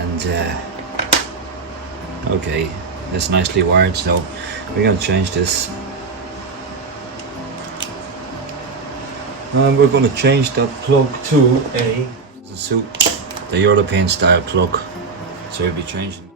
and okay, it's nicely wired, so we're going to change this. And we're going to change that plug to a suit, the European style plug, so we'll be changing.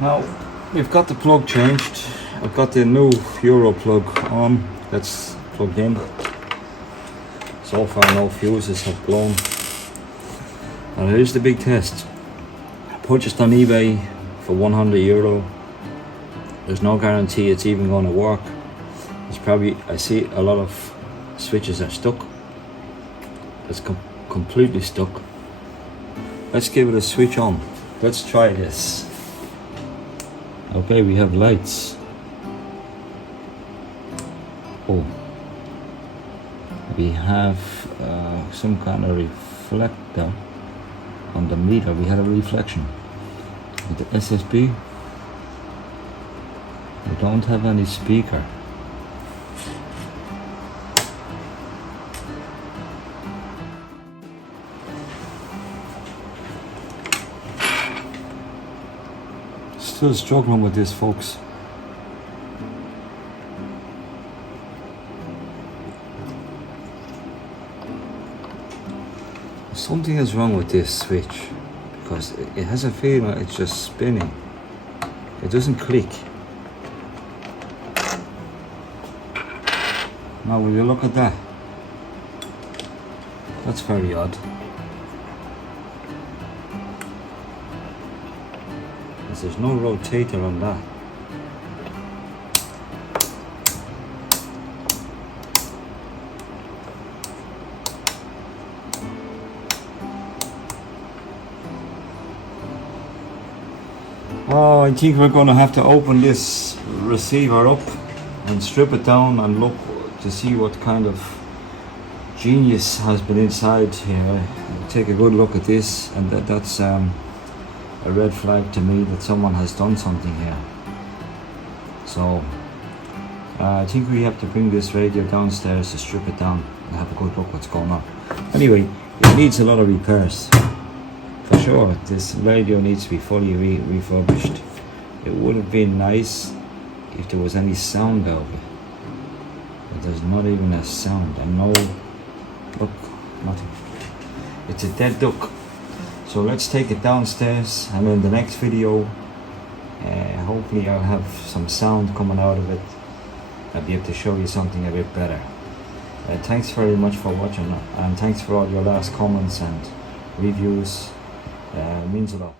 Now we've got the plug changed. I've got the new Euro plug on. Let's plug in. So far no fuses have blown. And here's the big test. Purchased on eBay for €100. There's no guarantee it's even going to work. It's probably, I see a lot of switches are stuck. It's completely stuck. Let's give it a switch on. Let's try this. Okay, we have lights. Oh, we have some kind of reflector on the meter. We had a reflection. With the SSB, we don't have any speaker. Still struggling with this, folks. Something is wrong with this switch because it has a feeling like it's just spinning. It doesn't click. Now will you look at that? That's very odd. There's no rotator on that. Oh, I think we're going to have to open this receiver up and strip it down and look to see what kind of genius has been inside here. Take a good look at this, and that's a red flag to me that someone has done something here. So I think we have to bring this radio downstairs to strip it down and have a good look what's going on. Anyway, it needs a lot of repairs. For sure, this radio needs to be fully refurbished. It would have been nice if there was any sound out of it. But there's not even a sound. And no, look, nothing. It's a dead duck. So let's take it downstairs, and in the next video hopefully I'll have some sound coming out of it. I'll be able to show you something a bit better. Thanks very much for watching, and thanks for all your last comments and reviews. It means a lot.